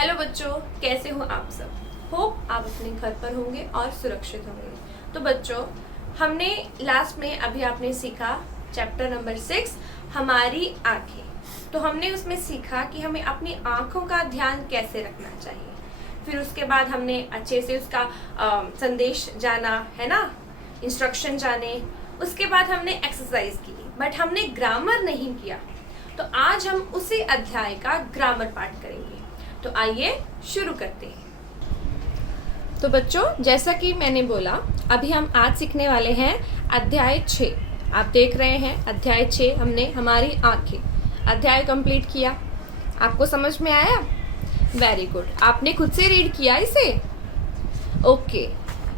Hello बच्चों, कैसे हो आप सब। होप आप अपने घर पर होंगे और सुरक्षित होंगे। तो बच्चों, हमने लास्ट में अभी आपने सीखा चैप्टर नंबर 6 हमारी आंखें। तो हमने उसमें सीखा कि हमें अपनी आंखों का ध्यान कैसे रखना चाहिए। फिर उसके बाद हमने अच्छे से उसका संदेश जाना है ना, इंस्ट्रक्शन जाने। उसके बाद हमने एक्सरसाइज की, बट हमने ग्रामर नहीं किया। तो आज हम उसी अध्याय का ग्रामर पाठ करेंगे। तो आइए शुरू करते हैं। तो बच्चों, जैसा कि मैंने बोला, अभी हम आज सीखने वाले हैं अध्याय 6। आप देख रहे हैं अध्याय 6 हमने हमारी आंखें अध्याय कंप्लीट किया। आपको समझ में आया? Very good. आपने खुद से रीड किया इसे? ओके।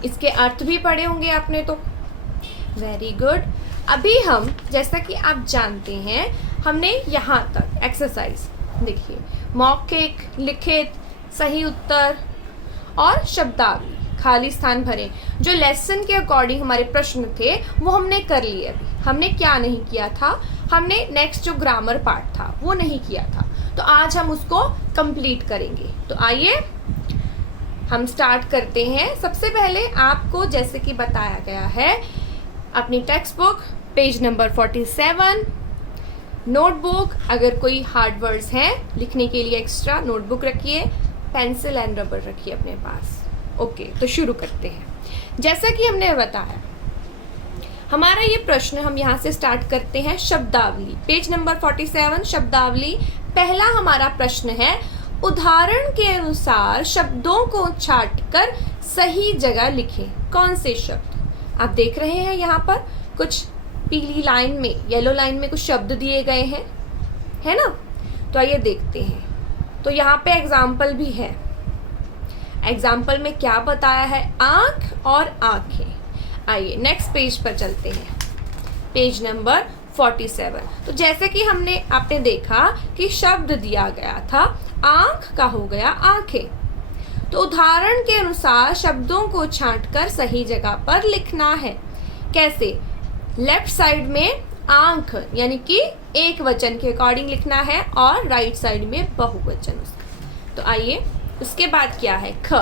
इसके अर्थ भी पढ़े होंगे आपने तो। Very good. अभी हम, जैसा कि आप जानते हैं, हमने यहाँ तक एक्सरसाइज देखिए, मौखिक, लिखित, सही उत्तर और शब्दावली, खाली स्थान भरें, जो लेसन के अकॉर्डिंग हमारे प्रश्न थे वो हमने कर लिए। अभी हमने क्या नहीं किया था, हमने नेक्स्ट जो ग्रामर पार्ट था वो नहीं किया था। तो आज हम उसको कंप्लीट करेंगे। तो आइए हम स्टार्ट करते हैं। सबसे पहले आपको, जैसे कि बताया गया है, अपनी text book page number 47, notebook, अगर कोई हार्ड वर्ड्स हैं लिखने के लिए एक्स्ट्रा नोटबुक रखिए, पेंसिल एंड रबर रखिए अपने पास। ओके, तो शुरू करते हैं। जैसा कि हमने बताया, हमारा ये प्रश्न हम यहाँ से स्टार्ट करते हैं। शब्दावली, पेज नंबर 47, शब्दावली। पहला हमारा प्रश्न है, उदाहरण के अनुसार शब्दों को छांटकर सही जगह लिखें। कौन से शब्द? आप देख रहे हैं यहाँ पर कुछ पीली लाइन में, येलो लाइन में कुछ शब्द दिए गए हैं, है ना? तो आइए देखते हैं। तो यहाँ पे एग्जाम्पल भी है। एग्जाम्पल में क्या बताया है? आंख और आंखें। आइए नेक्स्ट पेज पर चलते हैं, पेज नंबर 47। तो जैसे कि आपने देखा कि शब्द दिया गया था, आंख का हो गया आंखें। तो उदाहरण के अनुसार शब्दों को छांटकर सही जगह पर लिखना है। कैसे? लेफ्ट साइड में आंख यानी कि एक वचन के अकॉर्डिंग लिखना है और राइट साइड में बहुवचन उसका। तो आइए, उसके बाद क्या है? ख।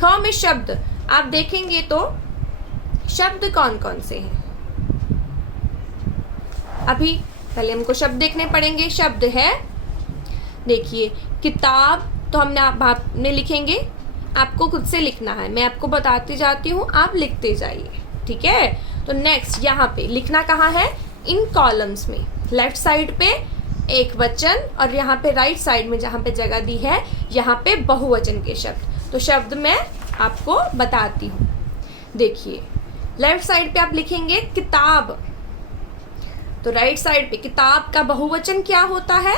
ख में शब्द आप देखेंगे तो शब्द कौन कौन से हैं? अभी पहले हमको शब्द देखने पड़ेंगे। शब्द है, देखिए, किताब। तो आपने लिखेंगे, आपको खुद से लिखना है, मैं आपको बताती जाती हूँ, आप लिखते जाइए, ठीक है? तो नेक्स्ट यहाँ पे लिखना कहाँ है? इन कॉलम्स में, लेफ्ट साइड पे एक वचन और यहाँ पे राइट साइड में जहाँ पे जगह दी है यहाँ पे बहुवचन के शब्द। तो शब्द मैं आपको बताती हूँ। देखिए, लेफ्ट साइड पे आप लिखेंगे किताब, तो राइट साइड पे किताब का बहुवचन क्या होता है?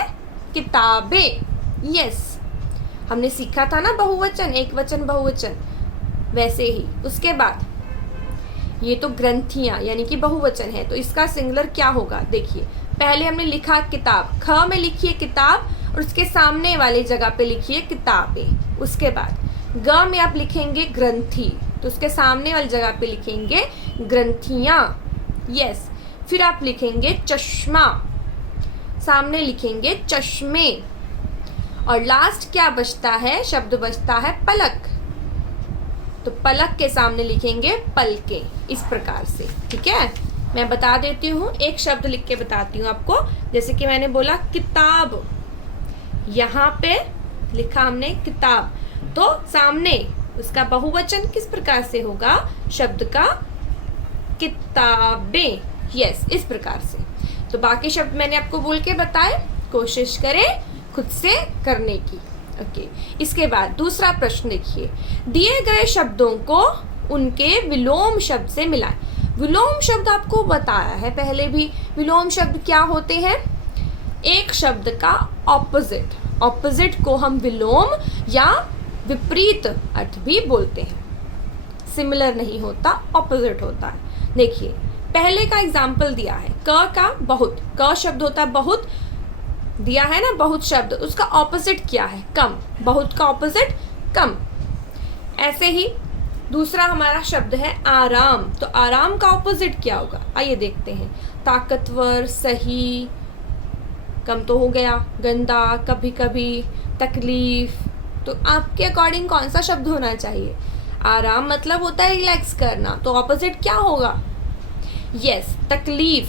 किताबें। यस, हमने सीखा था ना बहुवचन, एक वचन बहुवचन, वैसे ही। उसके बाद ये तो ग्रंथियां यानी कि बहुवचन है, तो इसका सिंगुलर क्या होगा? देखिए, पहले हमने लिखा किताब, ख में लिखिए किताब और उसके सामने वाली जगह पे लिखिए किताबें। उसके बाद ग में आप लिखेंगे ग्रंथि, तो उसके सामने वाली जगह पे लिखेंगे ग्रंथियां। यस, फिर आप लिखेंगे चश्मा, सामने लिखेंगे चश्मे। और लास्ट क्या बचता है? शब्द बचता है पलक, तो पलक के सामने लिखेंगे पलके। इस प्रकार से, ठीक है? मैं बता देती हूँ, एक शब्द लिख के बताती हूँ आपको। जैसे कि मैंने बोला किताब, यहाँ पे लिखा हमने किताब, तो सामने उसका बहुवचन किस प्रकार से होगा? शब्द का किताबें। यस, इस प्रकार से। तो बाकी शब्द मैंने आपको बोल के बताए, कोशिश करें खुद से करने की। ओके, इसके बाद दूसरा प्रश्न देखिए, दिए गए शब्दों को उनके विलोम शब्द से मिलाएं। विलोम शब्द आपको बताया है पहले भी। विलोम शब्द क्या होते हैं? एक शब्द का ऑपोजिट, ऑपोजिट को हम विलोम या विपरीत अर्थ भी बोलते हैं। सिमिलर नहीं होता, ऑपोजिट होता है। देखिए, पहले का एग्जाम्पल दिया है, क का बहुत, क शब्द होता है बहुत, दिया है ना बहुत शब्द, उसका ऑपोजिट क्या है? कम। बहुत का ऑपोजिट कम। ऐसे ही दूसरा हमारा शब्द है आराम, तो आराम का ऑपोजिट क्या होगा? आइए देखते हैं। ताकतवर, सही, कम तो हो गया, गंदा, कभी कभी, तकलीफ, तो आपके अकॉर्डिंग कौन सा शब्द होना चाहिए? आराम मतलब होता है रिलैक्स करना, तो ऑपोजिट क्या होगा? यस, तकलीफ,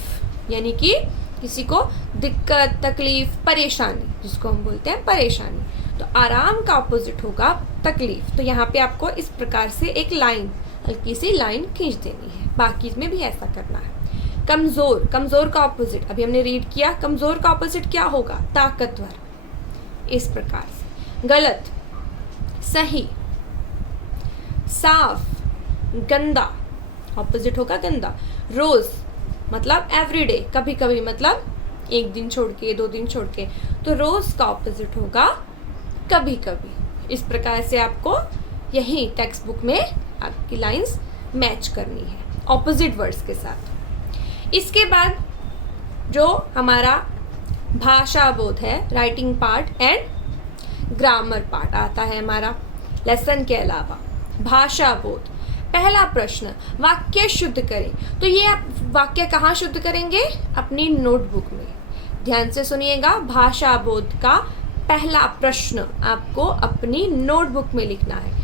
यानी कि किसी को दिक्कत, तकलीफ, परेशानी, जिसको हम बोलते हैं परेशानी। तो आराम का ऑपोजिट होगा तकलीफ। तो यहाँ पे आपको इस प्रकार से एक लाइन, हल्की सी लाइन खींच देनी है। बाकी में भी ऐसा करना है। कमजोर, कमजोर का ऑपोजिट अभी हमने रीड किया, कमजोर का ऑपोजिट क्या होगा? ताकतवर। इस प्रकार से गलत, सही, साफ, गंदा, ऑपोजिट होगा गंदा। रोज मतलब एवरीडे, कभी कभी मतलब एक दिन छोड़ के, 2 दिन छोड़ के, तो रोज का ऑपोजिट होगा कभी कभी। इस प्रकार से आपको यही टेक्स्ट बुक में आपकी लाइंस मैच करनी है ऑपोजिट वर्ड्स के साथ। इसके बाद जो हमारा भाषा बोध है, writing part and grammar part आता है हमारा लेसन के अलावा। भाषा बोध, पहला प्रश्न, वाक्य शुद्ध करें। तो ये आप वाक्य कहाँ शुद्ध करेंगे? अपनी नोटबुक में। ध्यान से सुनिएगा, भाषा बोध का पहला प्रश्न आपको अपनी नोटबुक में लिखना है।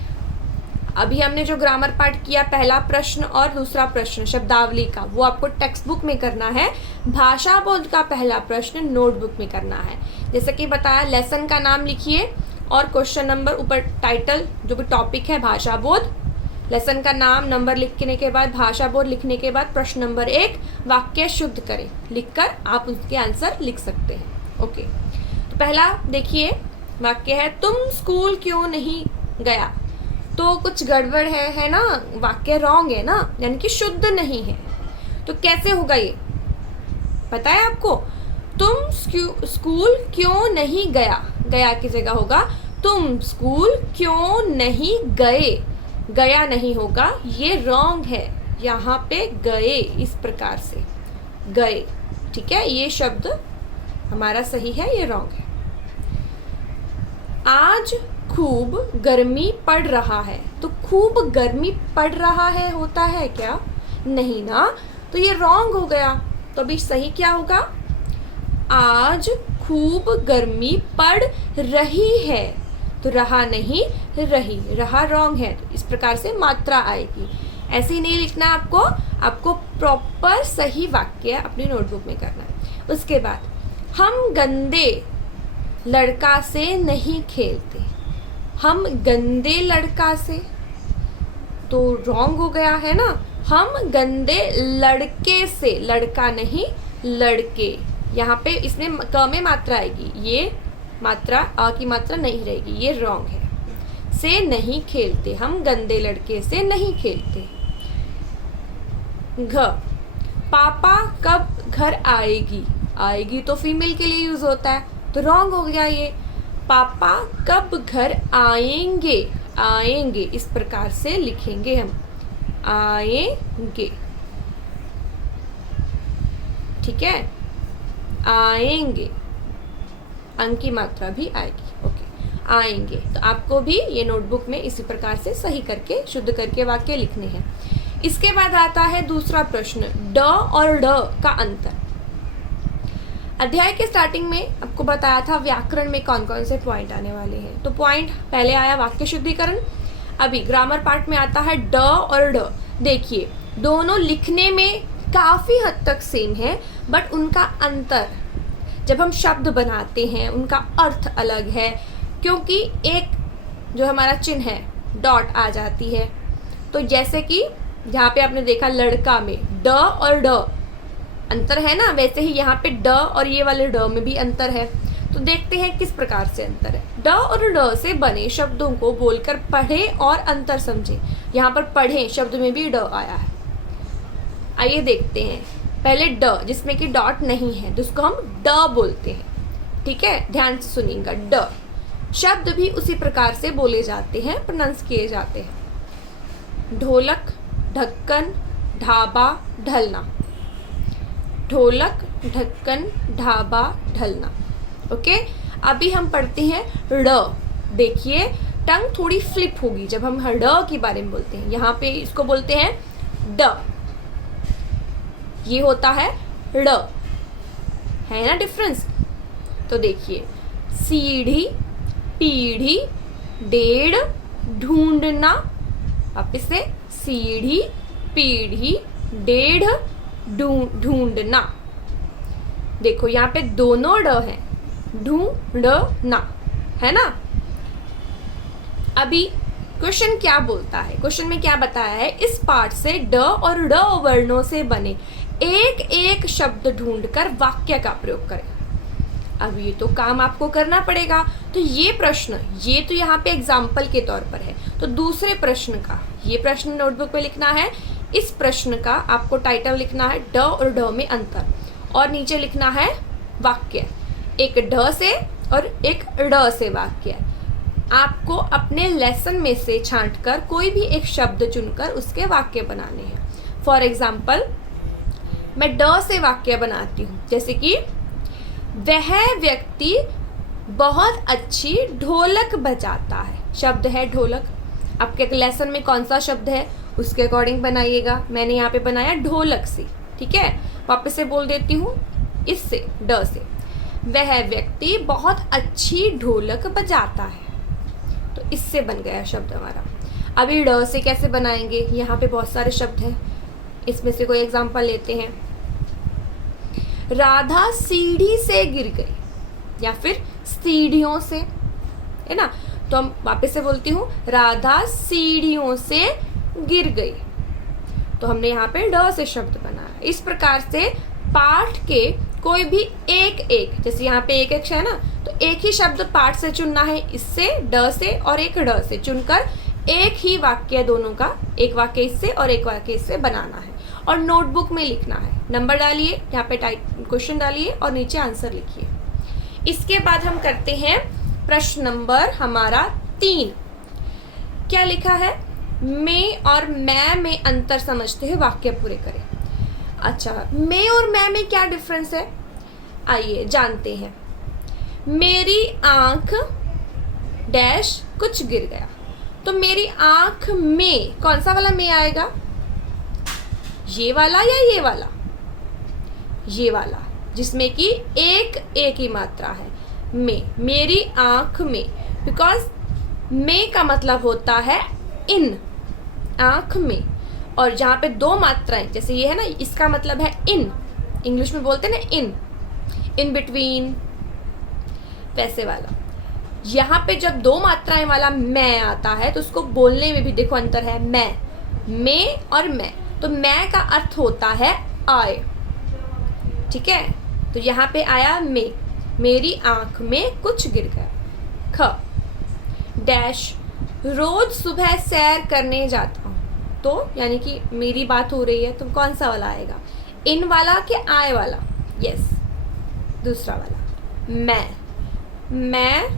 अभी हमने जो ग्रामर पार्ट किया, पहला प्रश्न और दूसरा प्रश्न शब्दावली का, वो आपको टेक्स्ट बुक में करना है। भाषा बोध का पहला प्रश्न नोटबुक में करना है। जैसे कि बताया, लेसन का नाम लिखिए और क्वेश्चन नंबर ऊपर टाइटल, जो भी टॉपिक है भाषा बोध, लेसन का नाम, नंबर लिखने के बाद भाषा बोध लिखने के बाद प्रश्न नंबर 1, वाक्य शुद्ध करें, लिखकर आप उसके आंसर लिख सकते हैं। ओके, तो पहला देखिए वाक्य है, तुम स्कूल क्यों नहीं गया? तो कुछ गड़बड़ है ना, वाक्य रॉन्ग है ना, यानी कि शुद्ध नहीं है। तो कैसे होगा ये, पता है आपको? तुम स्कूल क्यों नहीं गया, गया की जगह होगा तुम स्कूल क्यों नहीं गए, गया नहीं होगा, ये रॉन्ग है। यहाँ पे गए, इस प्रकार से गए, ठीक है, ये शब्द हमारा सही है, ये रॉन्ग है। आज खूब गर्मी पड़ रहा है। तो खूब गर्मी पड़ रहा है होता है क्या? नहीं ना, तो ये रॉन्ग हो गया। तो अभी सही क्या होगा? आज खूब गर्मी पड़ रही है। तो रहा नहीं, रही, रहा रॉन्ग है। तो इस प्रकार से मात्रा आएगी। ऐसे ही नहीं लिखना आपको प्रॉपर सही वाक्य अपनी नोटबुक में करना है। उसके बाद, हम गंदे लड़का से नहीं खेलते। हम गंदे लड़का से, तो रॉन्ग हो गया है ना। हम गंदे लड़के से, लड़का नहीं लड़के, यहाँ पे इसमें क में मात्रा आएगी, ये मात्रा आ की मात्रा नहीं रहेगी, ये रॉन्ग है। से नहीं खेलते, हम गंदे लड़के से नहीं खेलते। घ, पापा कब घर आएगी? आएगी तो फीमेल के लिए यूज होता है, तो रॉन्ग हो गया ये। पापा कब घर आएंगे? आएंगे, इस प्रकार से लिखेंगे हम, आएंगे, ठीक है, आएंगे, अंक की मात्रा भी आएगी। ओके, आएंगे। तो आपको भी ये नोटबुक में इसी प्रकार से सही करके, शुद्ध करके वाक्य लिखने हैं। इसके बाद आता है दूसरा प्रश्न, ड और ड का अंतर। अध्याय के स्टार्टिंग में आपको बताया था व्याकरण में कौन कौन से पॉइंट आने वाले हैं। तो पॉइंट पहले आया वाक्य शुद्धिकरण, अभी ग्रामर पार्ट में आता है ड और ड। देखिए, दोनों लिखने में काफ़ी हद तक सेम है, बट उनका अंतर, जब हम शब्द बनाते हैं उनका अर्थ अलग है, क्योंकि एक जो हमारा चिन्ह है डॉट आ जाती है। तो जैसे कि यहाँ पे आपने देखा लड़का में ड और ड अंतर है ना, वैसे ही यहाँ पे ड और ये वाले ड में भी अंतर है। तो देखते हैं किस प्रकार से अंतर है। ड और ड से बने शब्दों को बोलकर पढ़ें और अंतर समझें। यहाँ पर पढ़ें शब्द में भी ड आया है। आइए देखते हैं। पहले ड, जिसमें कि डॉट नहीं है, जिसको हम ड बोलते हैं, ठीक है, ध्यान से सुनिएगा। ड शब्द भी उसी प्रकार से बोले जाते हैं, प्रोनाउंस किए जाते हैं। ढोलक, ढक्कन, ढाबा, ढलना। ढोलक, ढक्कन, ढाबा, ढलना। ओके, अभी हम पढ़ते हैं ड़। देखिए, टंग थोड़ी फ्लिप होगी जब हम ड के बारे में बोलते हैं। यहाँ पे इसको बोलते हैं ड, ये होता है ड़, है ना डिफरेंस। तो देखिए, सीढ़ी, पीढ़ी, डेढ़, ढूंढना, वापस से सीढ़ी, पीढ़ी, डेढ़, ढूंढना। देखो यहाँ पे दोनों ड है, ढूंढना, है ना। अभी क्वेश्चन क्या बोलता है, क्वेश्चन में क्या बताया है, इस पाठ से ड और ड़ वर्णों से बने एक एक शब्द ढूंढकर वाक्य का प्रयोग करें। अब ये तो काम आपको करना पड़ेगा। तो ये प्रश्न, ये तो यहाँ पे एग्जाम्पल के तौर पर है। तो दूसरे प्रश्न का, ये प्रश्न नोटबुक पे लिखना है। इस प्रश्न का आपको टाइटल लिखना है ड और ढ में अंतर, और नीचे लिखना है वाक्य, एक ढ से और एक ड़ से वाक्य। आपको अपने लेसन में से छांटकर कोई भी एक शब्द चुनकर उसके वाक्य बनाने हैं। फॉर एग्जाम्पल मैं ड से वाक्य बनाती हूँ, जैसे कि वह व्यक्ति बहुत अच्छी ढोलक बजाता है। शब्द है ढोलक। आपके लेसन में कौन सा शब्द है उसके अकॉर्डिंग बनाइएगा। मैंने यहाँ पे बनाया ढोलक से, ठीक है। वापस से बोल देती हूँ, इससे ड से, वह व्यक्ति बहुत अच्छी ढोलक बजाता है। तो इससे बन गया शब्द हमारा। अभी ड से कैसे बनाएंगे, यहाँ पे बहुत सारे शब्द हैं, इसमें से कोई एग्जांपल लेते हैं। राधा सीढ़ी से गिर गई, या फिर सीढ़ियों से, है ना। तो हम वापस से बोलती हूँ, राधा सीढ़ियों से गिर गई। तो हमने यहाँ पे ड से शब्द बनाया। इस प्रकार से पाठ के कोई भी एक, जैसे यहाँ पे एक है ना, तो एक ही शब्द पाठ से चुनना है, इससे ड से और एक ड से चुनकर एक ही वाक्य, दोनों का एक वाक्य इससे और एक वाक्य इससे बनाना है और नोटबुक में लिखना है। नंबर डालिए, यहाँ पे क्वेश्चन डालिए और नीचे आंसर लिखिए। इसके बाद हम करते हैं प्रश्न नंबर हमारा 3। क्या लिखा है, मैं और मैं में अंतर समझते हुए वाक्य पूरे करें। अच्छा, मैं और मैं में क्या डिफरेंस है, आइए जानते हैं। मेरी आंख डैश कुछ गिर गया, तो मेरी आंख में कौन सा वाला में आएगा, ये वाला या ये वाला, ये वाला, जिसमें कि एक ही मात्रा है, में। मेरी आंख में, बिकॉज में का मतलब होता है इन, आंख में। और जहाँ पे दो मात्राएं, जैसे ये है ना, इसका मतलब है इन, इंग्लिश में बोलते हैं ना इन बिटवीन, वैसे वाला। यहाँ पे जब दो मात्राएं वाला मैं आता है तो उसको बोलने में भी देखो अंतर है, मैं और मैं। तो मैं का अर्थ होता है आए, ठीक है। तो यहाँ पे आया में, मेरी आंख में कुछ गिर गया। ख डैश, रोज सुबह सैर करने जाता हूँ, तो यानी कि मेरी बात हो रही है, तो कौन सा वाला आएगा, इन वाला कि आए वाला, यस, दूसरा वाला। मैं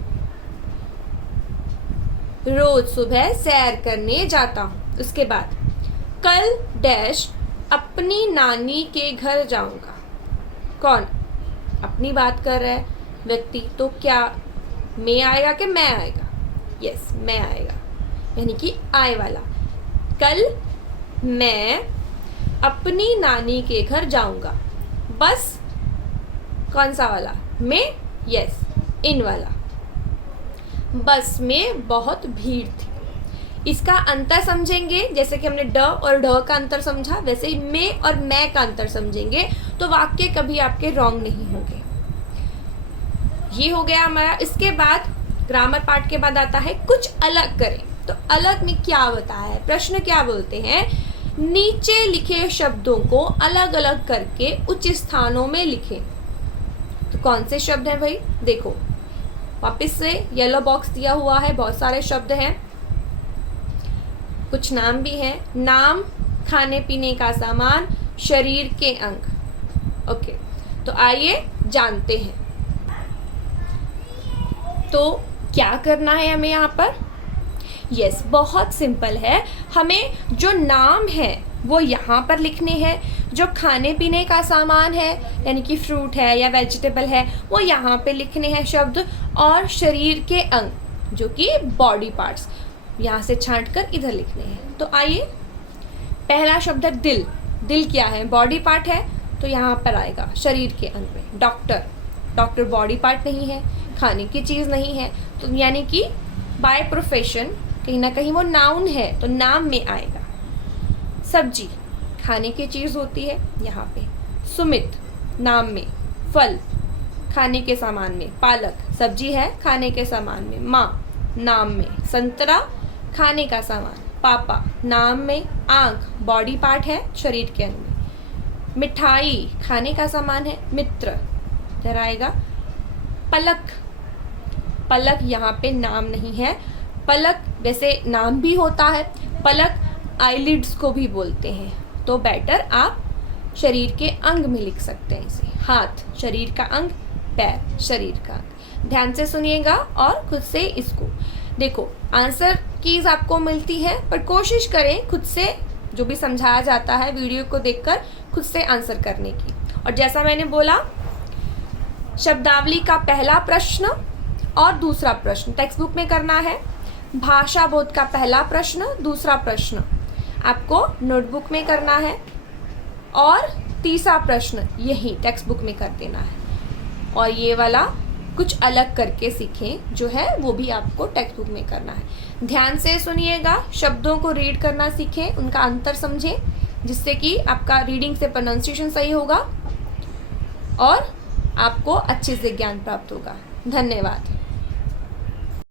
रोज सुबह सैर करने जाता हूँ। उसके बाद कल डैश अपनी नानी के घर जाऊंगा। कौन अपनी बात कर रहा है व्यक्ति, तो क्या मैं आएगा कि मैं आएगा, यस, मैं आएगा, यानी कि आए वाला। कल मैं अपनी नानी के घर जाऊंगा। बस कौन सा वाला, में, यस, इन वाला। बस में बहुत भीड़ थी। इसका अंतर समझेंगे, जैसे कि हमने ड और ढ का अंतर समझा, वैसे ही में और मैं का अंतर समझेंगे, तो वाक्य कभी आपके रॉन्ग नहीं होंगे। ये हो गया हमारा। इसके बाद ग्रामर पार्ट के बाद आता है कुछ अलग करें। तो अलग में क्या बताया है, प्रश्न क्या बोलते हैं, नीचे लिखे शब्दों को अलग अलग करके उच्च स्थानों में लिखें। तो कौन से शब्द हैं भाई, देखो वापस से येलो बॉक्स दिया हुआ है, बहुत सारे शब्द हैं, कुछ नाम भी हैं। नाम, खाने पीने का सामान, शरीर के अंग। ओके, तो आइए जानते हैं। तो क्या करना है हमें यहाँ पर, यस, बहुत सिंपल है। हमें जो नाम है वो यहाँ पर लिखने हैं, जो खाने पीने का सामान है यानी कि फ्रूट है या वेजिटेबल है वो यहाँ पे लिखने हैं शब्द, और शरीर के अंग जो कि बॉडी पार्ट्स, यहाँ से छांट कर इधर लिखने हैं। तो आइए, पहला शब्द है दिल। दिल क्या है, बॉडी पार्ट है, तो यहाँ पर आएगा शरीर के अंग में। डॉक्टर, डॉक्टर बॉडी पार्ट नहीं है, खाने की चीज़ नहीं है, तो यानी कि बाय प्रोफेशन कहीं ना कहीं वो नाउन है तो नाम में आएगा। सब्जी खाने की चीज होती है यहाँ पे। सुमित नाम में। फल खाने के सामान में। पालक सब्जी है खाने के सामान में। माँ नाम में। संतरा खाने का सामान। पापा नाम में। आँख बॉडी पार्ट है शरीर के अंग में। मिठाई खाने का सामान है। मित्र इधर आएगा। पलक, पलक यहाँ पे नाम नहीं है। पलक वैसे नाम भी होता है। पलक आईलिड्स को भी बोलते हैं, तो बेटर आप शरीर के अंग में लिख सकते हैं इसे। हाथ शरीर का अंग, पैर शरीर का अंग। ध्यान से सुनिएगा और खुद से इसको देखो। आंसर कीज आपको मिलती है, पर कोशिश करें खुद से जो भी समझाया जाता है वीडियो को देखकर खुद से आंसर करने की। और जैसा मैंने बोला, शब्दावली का पहला प्रश्न और दूसरा प्रश्न टेक्स्ट बुक में करना है। भाषा बोध का पहला प्रश्न, दूसरा प्रश्न आपको नोटबुक में करना है और तीसरा प्रश्न यही टेक्स्ट बुक में कर देना है। और ये वाला कुछ अलग करके सीखें जो है वो भी आपको टेक्स्ट बुक में करना है। ध्यान से सुनिएगा, शब्दों को रीड करना सीखें, उनका अंतर समझें, जिससे कि आपका रीडिंग से प्रोनाउंसिएशन सही होगा और आपको अच्छे से ज्ञान प्राप्त होगा। धन्यवाद।